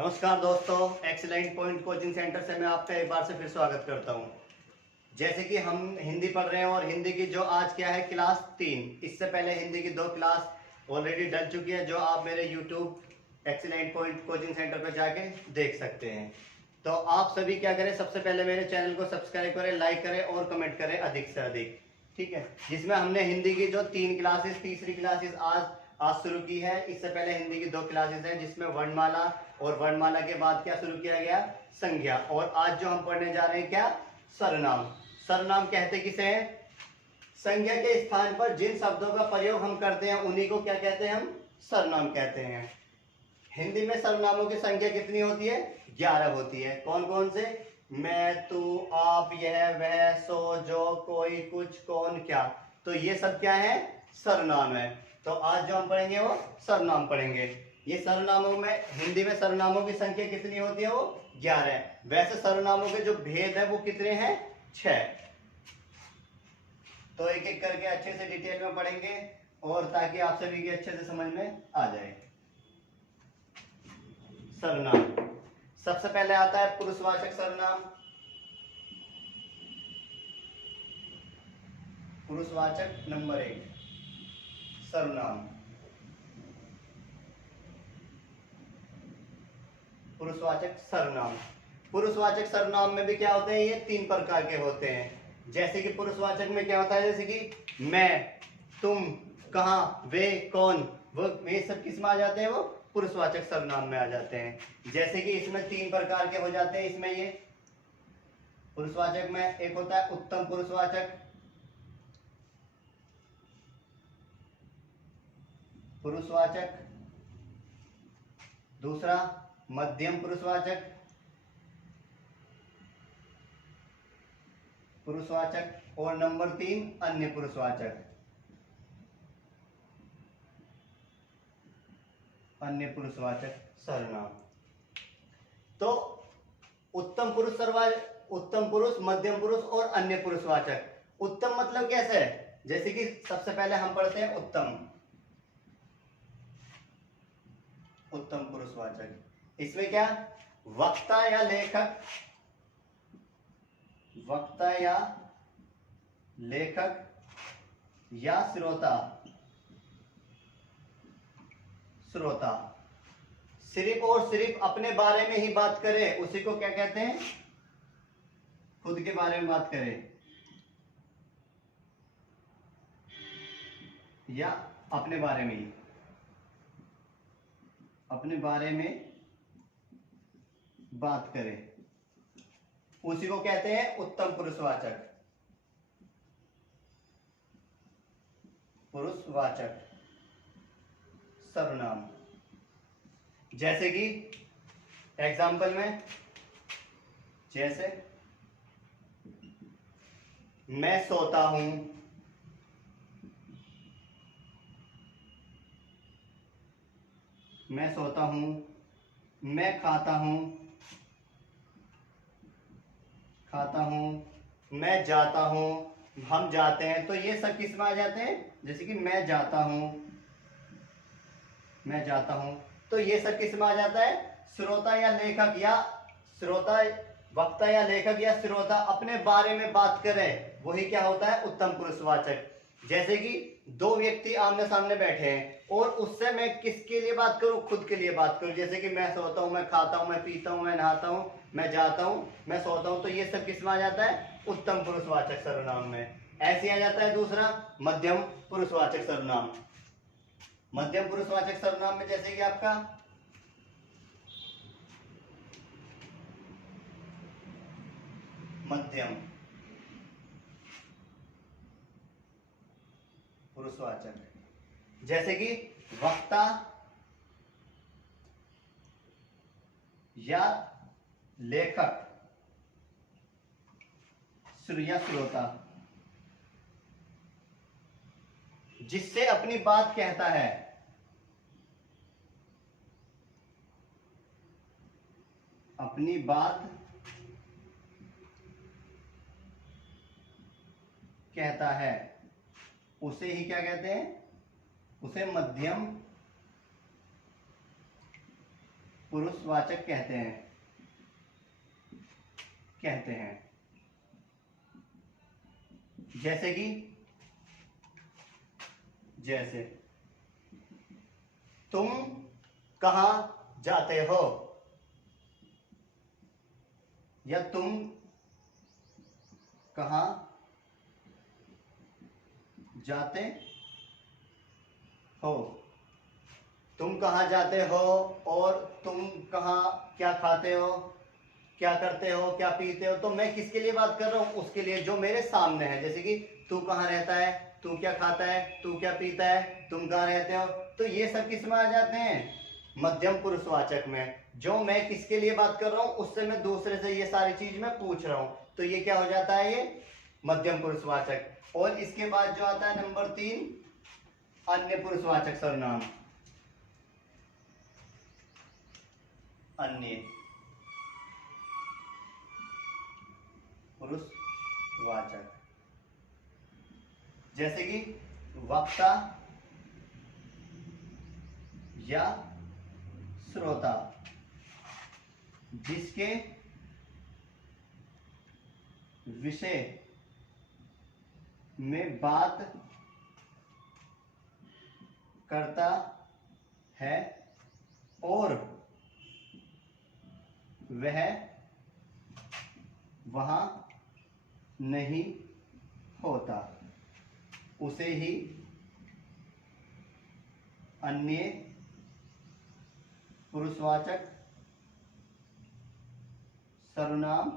नमस्कार दोस्तों, excellent point coaching centre से मैं आपका एक बार से फिर स्वागत करता हूं। जैसे कि हम हिंदी पढ़ रहे हैं और हिंदी की जो आज क्या है क्लास 3, इससे पहले हिंदी की 2 क्लास ऑलरेडी डल चुकी है जो आप मेरे YouTube excellent point coaching centre पर जाके देख सकते हैं। तो आप सभी क्या करें, सबसे पहले मेरे चैनल को सब्सक्राइब करें, लाइक करें और कमेंट करें अधिक से अधिक, ठीक है। जिसमें हमने हिंदी की जो 3 क्लासेस, तीसरी क्लासेस आज शुरू की है। इससे पहले हिंदी की 2 क्लासेस हैं जिसमें वर्णमाला और वर्णमाला के बाद क्या शुरू किया गया, संज्ञा। और आज जो हम पढ़ने जा रहे हैं क्या, सर्वनाम। सर्वनाम कहते किसे हैं? संज्ञा के स्थान पर जिन शब्दों का प्रयोग हम करते हैं उन्हीं को क्या कहते हैं, हम सर्वनाम कहते हैं। हिंदी में सर्वनामों की संख्या कितनी होती है? 11 होती है। कौन कौन से? मैं, तू, आप, यह, वह, सो, जो, कोई, कुछ, कौन, क्या। तो ये सब क्या है, सर्वनाम है। तो आज जो हम पढ़ेंगे वो सर्वनाम पढ़ेंगे। ये सर्वनामों में, हिंदी में सर्वनामों की संख्या कितनी होती है? वो 11 है। वैसे सर्वनामों के जो भेद है वो कितने हैं? 6। तो एक एक करके अच्छे से डिटेल में पढ़ेंगे और ताकि आप सभी के अच्छे से समझ में आ जाए। सर्वनाम सबसे पहले आता है पुरुषवाचक सर्वनाम। पुरुषवाचक नंबर 1 सर्वनाम। पुरुषवाचक सर्वनाम। पुरुषवाचक सर्वनाम में भी क्या होते हैं? ये 3 प्रकार के होते हैं। जैसे कि पुरुषवाचक में क्या होता है, जैसे कि मैं, तुम, कहां, वे, कौन, वो, ये सब किस में आ जाते हैं? वो पुरुषवाचक सर्वनाम में आ जाते हैं। जैसे कि इसमें 3 प्रकार के हो जाते हैं। इसमें ये पुरुषवाचक में एक होता है उत्तम पुरुषवाचक, पुरुषवाचक, दूसरा मध्यम पुरुषवाचक, पुरुषवाचक, और नंबर 3 अन्य पुरुषवाचक, अन्य पुरुषवाचक सर्वनाम। तो उत्तम पुरुष सर्वनाम, उत्तम पुरुष, मध्यम पुरुष और अन्य पुरुषवाचक। उत्तम मतलब कैसे है? जैसे कि सबसे पहले हम पढ़ते हैं उत्तम, उत्तम पुरुषवाचक। इसमें क्या, वक्ता या लेखक, वक्ता या लेखक या श्रोता, श्रोता सिर्फ और सिर्फ अपने बारे में ही बात करे उसी को क्या कहते हैं? खुद के बारे में बात करे या अपने बारे में ही, अपने बारे में बात करे उसी को कहते हैं उत्तम पुरुषवाचक, पुरुषवाचक सर्वनाम। जैसे कि एग्जाम्पल में, जैसे मैं सोता हूं, मैं सोता हूं, मैं खाता हूं, खाता हूं, मैं जाता हूं, हम जाते हैं। तो ये सब किस में आ जाते हैं? जैसे कि मैं जाता हूं, मैं जाता हूं, तो ये सब किस में आ जाता है? श्रोता या लेखक, या श्रोता, वक्ता या लेखक या श्रोता अपने बारे में बात करे वही क्या होता है? उत्तम पुरुषवाचक। जैसे कि 2 व्यक्ति आमने सामने बैठे हैं और उससे मैं किसके लिए बात करूं? खुद के लिए बात करूं। जैसे कि मैं सोता हूं, मैं खाता हूं, मैं पीता हूं, मैं नहाता हूं, मैं जाता हूं, मैं सोता हूं। तो ये सब किस में आ जाता है? उत्तम पुरुषवाचक सर्वनाम में। ऐसे आ जाता है दूसरा मध्यम पुरुषवाचक सर्वनाम। मध्यम पुरुषवाचक सर्वनाम में जैसे कि आपका मध्यम पुरुषवाचक, जैसे कि वक्ता या लेखक या श्रोता, जिससे अपनी बात कहता है, अपनी बात कहता है उसे ही क्या कहते हैं? उसे मध्यम पुरुषवाचक कहते हैं। जैसे कि जैसे तुम कहाँ जाते हो, या तुम कहाँ जाते हो। तुम कहाँ जाते हो और तुम कहाँ क्या खाते हो, क्या करते हो, क्या पीते हो। तो मैं किसके लिए बात कर रहा हूँ? उसके लिए जो मेरे सामने है। जैसे कि तू कहाँ रहता है, तू क्या खाता है, तू क्या पीता है, तुम कहाँ रहते हो। तो ये सब किस में आ जाते हैं? मध्यम पुरुषवाचक में। जो मैं किसके लिए बात कर रहा हूँ उससे मैं दूसरे से ये सारी चीज मैं पूछ रहा हूँ, तो ये क्या हो जाता है? ये मध्यम पुरुषवाचक। और इसके बाद जो आता है नंबर 3, अन्य पुरुषवाचक सर्वनाम। अन्य पुरुषवाचक, जैसे कि वक्ता या श्रोता, जिसके विषय में बात करता है और वह वहां नहीं होता, उसे ही अन्य पुरुषवाचक सर्वनाम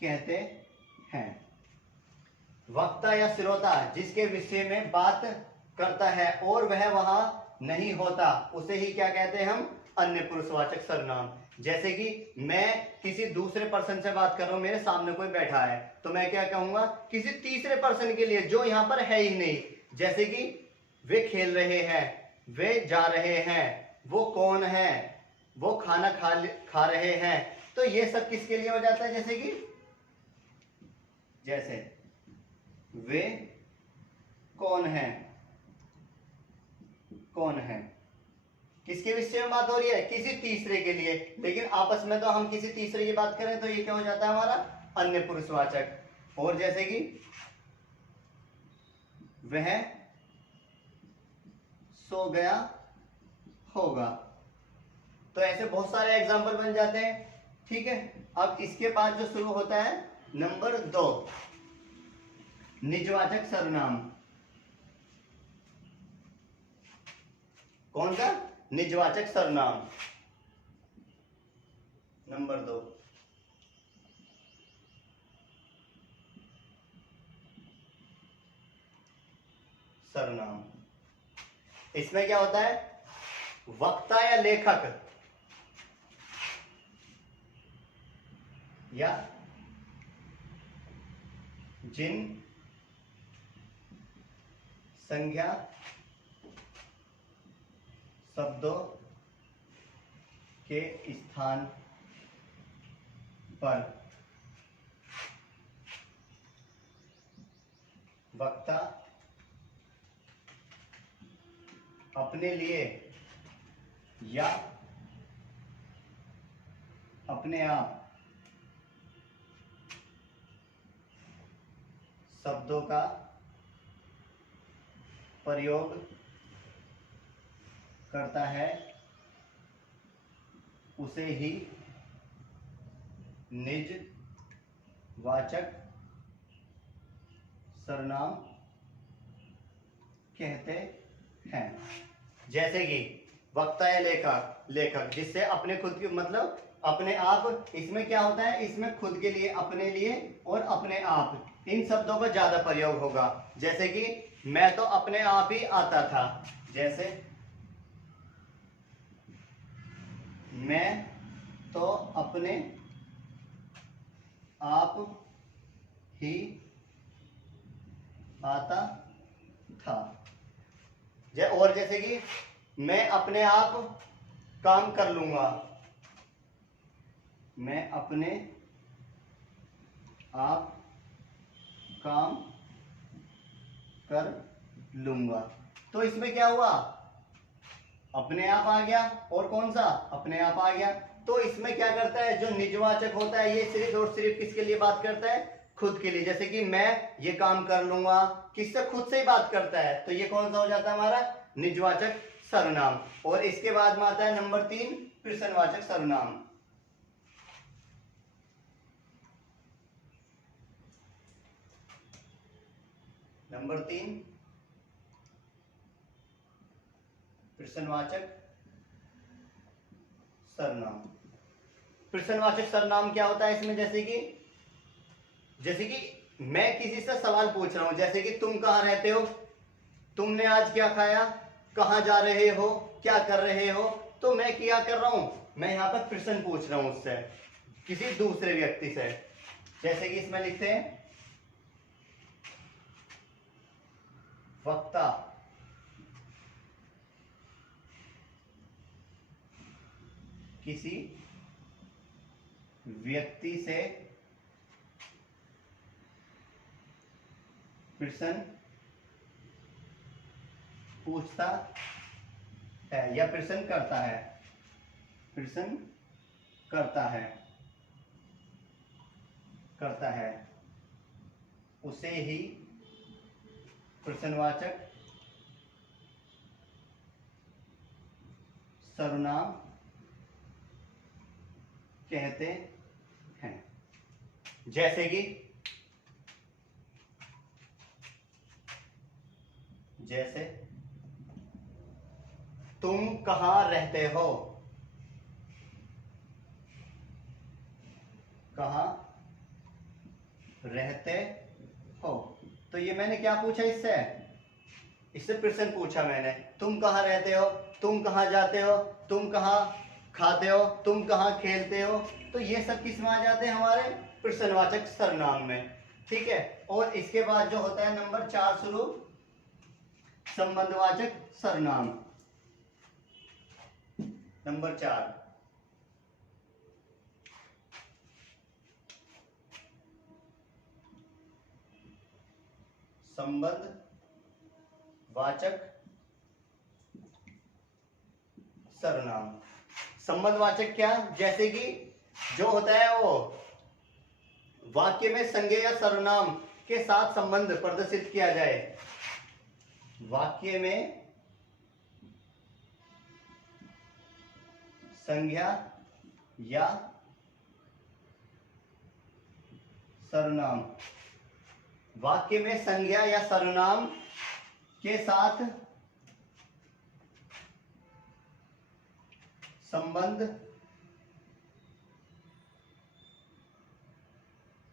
कहते हैं। वक्ता या श्रोता जिसके विषय में बात करता है और वह वहां नहीं होता, उसे ही क्या कहते हैं हम? अन्य पुरुषवाचक सर्वनाम। जैसे कि मैं किसी दूसरे पर्सन से बात कर रहा हूं, मेरे सामने कोई बैठा है, तो मैं क्या कहूंगा? किसी तीसरे पर्सन के लिए जो यहां पर है ही नहीं। जैसे कि वे खेल रहे हैं, वे जा रहे हैं, वो कौन है, वो खाना खा रहे हैं। तो ये सब किसके लिए हो जाता है? जैसे कि जैसे वे कौन है, कौन है, किसके विषय में बात हो रही है? किसी तीसरे के लिए। लेकिन आपस में तो हम किसी तीसरे की बात करें तो ये क्या हो जाता है हमारा? अन्य पुरुषवाचक। और जैसे कि वह सो गया होगा। तो ऐसे बहुत सारे एग्जाम्पल बन जाते हैं। ठीक है, अब इसके बाद जो शुरू होता है नंबर 2, निजवाचक सर्वनाम। कौन सा? निजवाचक सर्वनाम नंबर 2। सर्वनाम, इसमें क्या होता है? वक्ता या लेखक या जिन संज्ञा शब्दों के स्थान पर वक्ता अपने लिए या अपने आप शब्दों का प्रयोग करता है, उसे ही निजवाचक सर्वनाम कहते हैं। जैसे कि वक्ता या लेखक जिससे अपने खुद की मतलब अपने आप, इसमें क्या होता है? इसमें खुद के लिए, अपने लिए और अपने आप, इन शब्दों का ज्यादा प्रयोग होगा। जैसे कि मैं तो अपने आप ही आता था। जैसे मैं तो अपने आप ही आता था। और जैसे कि मैं अपने आप काम कर लूंगा। मैं अपने आप काम कर लूंगा। तो इसमें क्या हुआ? अपने आप आ गया, और कौन सा, अपने आप आ गया। तो इसमें क्या करता है, जो निजवाचक होता है ये सिर्फ और सिर्फ किसके लिए बात करता है, खुद के लिए। जैसे कि मैं ये काम कर लूंगा, किससे, खुद से ही बात करता है, तो ये कौन सा हो जाता है हमारा निजवाचक सर्वनाम। और इसके बाद में आता है नंबर 3 प्रश्नवाचक सर्वनाम। नंबर 3 प्रश्नवाचक सर्वनाम। प्रश्नवाचक सर्वनाम क्या होता है इसमें, जैसे कि मैं किसी से सवाल पूछ रहा हूं, जैसे कि तुम कहां रहते हो, तुमने आज क्या खाया, कहां जा रहे हो, क्या कर रहे हो। तो मैं क्या कर रहा हूं, मैं यहां पर प्रश्न पूछ रहा हूं उससे, किसी दूसरे व्यक्ति से। जैसे कि इसमें लिखते हैं वक्ता किसी व्यक्ति से प्रश्न पूछता है या प्रश्न करता है, प्रश्न करता है, उसे ही प्रश्नवाचक सर्वनाम कहते हैं। जैसे कि जैसे तुम कहां रहते हो, कहां रहते हो। तो ये मैंने क्या पूछा, इससे प्रश्न पूछा मैंने, तुम कहां रहते हो, तुम कहां जाते हो, तुम कहां खाते हो, तुम कहां खेलते हो। तो ये सब किस में आ जाते हैं, हमारे प्रश्नवाचक सर्वनाम में। ठीक है। और इसके बाद जो होता है नंबर 4 शुरू, संबंधवाचक सर्वनाम। नंबर 4 संबंधवाचक सर्वनाम। संबंधवाचक क्या, जैसे कि जो होता है वो वाक्य में संज्ञा या सर्वनाम के साथ संबंध प्रदर्शित किया जाए, वाक्य में संज्ञा या सर्वनाम, वाक्य में संज्ञा या सर्वनाम के साथ संबंध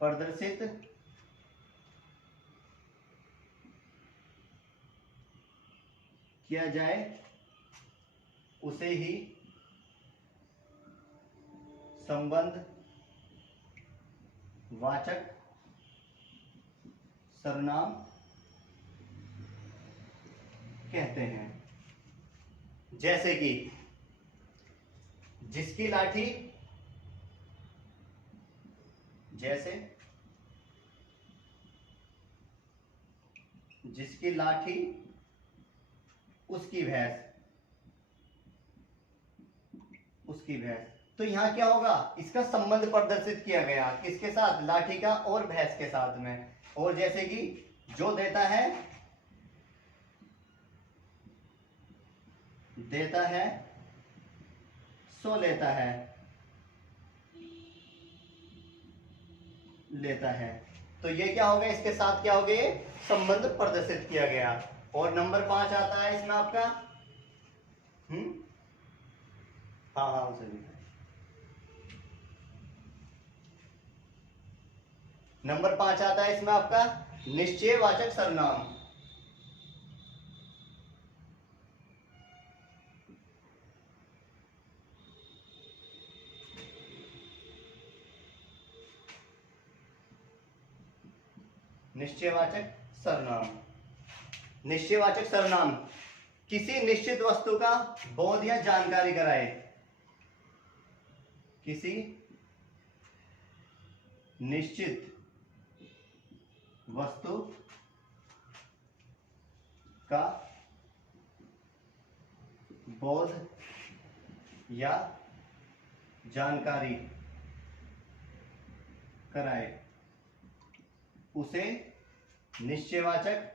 प्रदर्शित किया जाए, उसे ही संबंधवाचक सर्वनाम कहते हैं। जैसे कि जिसकी लाठी, जैसे जिसकी लाठी उसकी भैंस, उसकी भैंस। तो यहां क्या होगा, इसका संबंध प्रदर्शित किया गया किसके साथ, लाठी का और भैंस के साथ में। और जैसे कि जो देता है सो लेता है। तो ये क्या हो गया, इसके साथ क्या हो गया, संबंध प्रदर्शित किया गया। और नंबर 5 आता है इसमें आपका, हाँ हाँ उसे भी। नंबर 5 आता है इसमें आपका निश्चयवाचक सर्वनाम। निश्चयवाचक सर्वनाम, निश्चयवाचक सर्वनाम किसी निश्चित वस्तु का बोध या जानकारी कराए, किसी निश्चित वस्तु का बोध या जानकारी कराए उसे निश्चयवाचक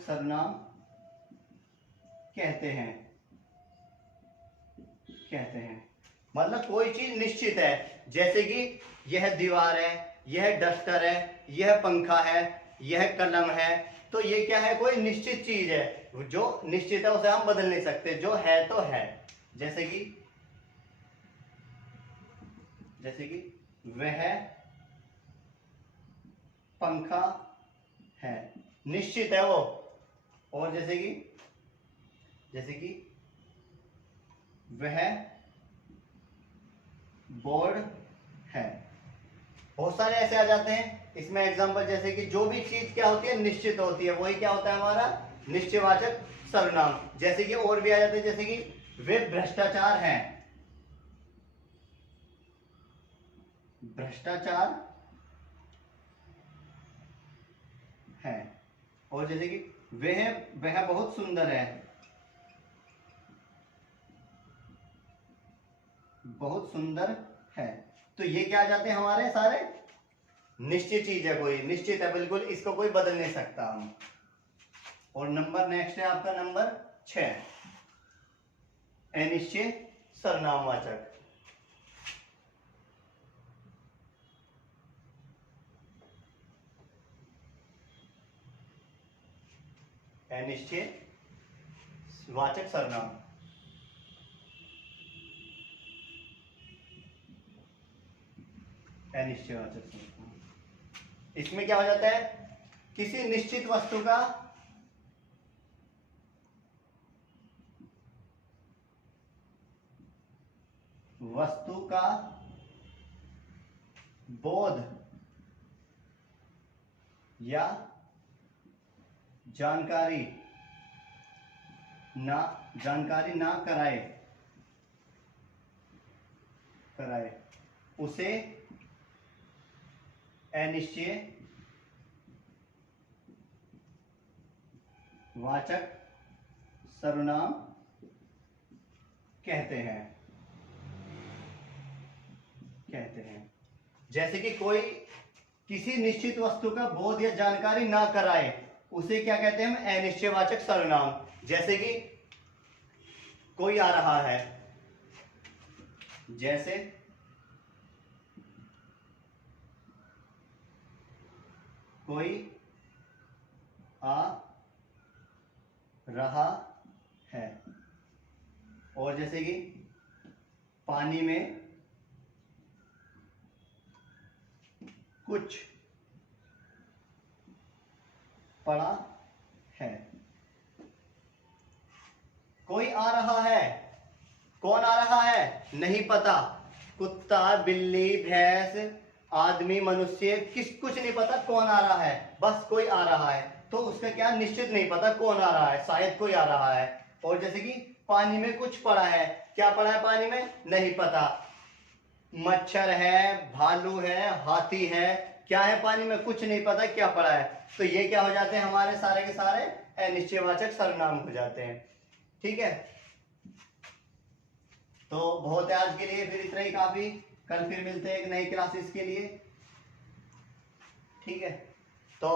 सर्वनाम कहते हैं। मतलब कोई चीज निश्चित है, जैसे कि यह दीवार है, यह डस्टर है, यह पंखा है, यह कलम है, तो ये क्या है, कोई निश्चित चीज है। जो निश्चित है उसे हम बदल नहीं सकते, जो है तो है। जैसे कि वह पंखा है, निश्चित है वो। और जैसे कि वह बोर्ड है। बहुत सारे ऐसे आ जाते हैं इसमें एग्जांपल, जैसे कि जो भी चीज क्या होती है, निश्चित होती है, वही क्या होता है हमारा निश्चयवाचक सर्वनाम। जैसे कि और भी आ जाते हैं, जैसे कि वे भ्रष्टाचार हैं, भ्रष्टाचार है। और जैसे कि वह बहुत सुंदर है, बहुत सुंदर है। तो ये क्या आ जाते हैं हमारे सारे निश्चित चीज है, कोई निश्चित है बिल्कुल, इसको कोई बदल नहीं सकता हम। और नंबर नेक्स्ट है आपका नंबर 6, अनिश्चय सर्वनामवाचक। अनिश्चय वाचक सर्वनाम। अनिश्चयवाचक सर्वनाम, इसमें क्या हो जाता है, किसी निश्चित वस्तु का बोध या जानकारी ना कराए उसे अनिश्चय वाचक सर्वनाम कहते हैं। जैसे कि कोई किसी निश्चित वस्तु का बोध या जानकारी ना कराए उसे क्या कहते हैं हम, अनिश्चयवाचक सर्वनाम। जैसे कि कोई आ रहा है, जैसे कोई आ रहा है। और जैसे कि पानी में कुछ पड़ा है। कोई आ रहा है, कौन आ रहा है नहीं पता, कुत्ता, बिल्ली, भैंस, आदमी, मनुष्य, कुछ नहीं पता कौन आ रहा है, बस कोई आ रहा है। तो उसका क्या निश्चित नहीं पता कौन आ रहा है, शायद कोई आ रहा है। और जैसे कि पानी में कुछ पड़ा है, क्या पड़ा है पानी में नहीं पता, मच्छर है, भालू है, हाथी है, क्या है पानी में कुछ नहीं पता क्या पड़ा है। तो ये क्या हो जाते हैं हमारे सारे के सारे अनिश्चयवाचक सर्वनाम हो जाते हैं। ठीक है, तो बहुत है आज के लिए, फिर इतना ही काफी। कल फिर मिलते हैं एक नई क्लासेस के लिए। ठीक है, तो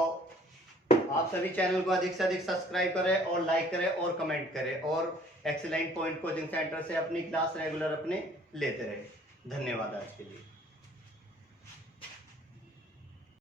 आप सभी चैनल को अधिक से अधिक सब्सक्राइब करें और लाइक करें और कमेंट करें, और एक्सीलेंट पॉइंट कोचिंग सेंटर से अपनी क्लास रेगुलर अपने लेते रहे। धन्यवाद आज के लिए।